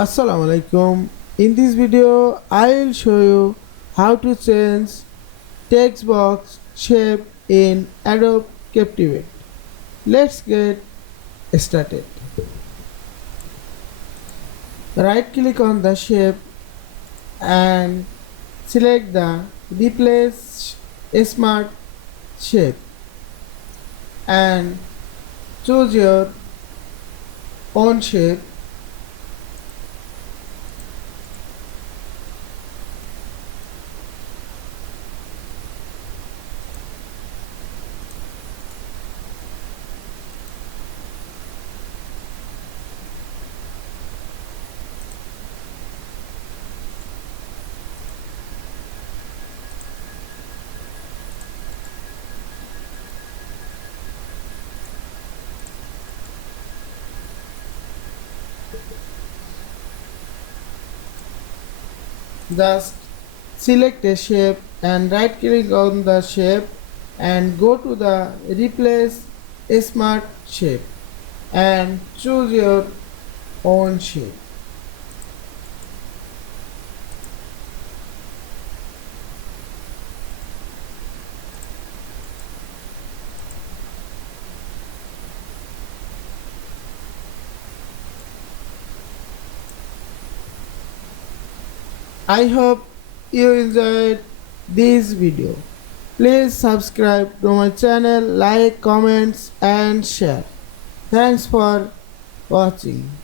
Assalamu Walaikum. In this video, I will show you how to change text box shape in Adobe Captivate. Let's get started. Right click on the shape and select the replace smart shape and choose your own shape. Just select a shape and right click on the shape and go to the replace smart shape and choose your own shape. I hope you enjoyed this video. Please subscribe to my channel, like, comments and share. Thanks for watching.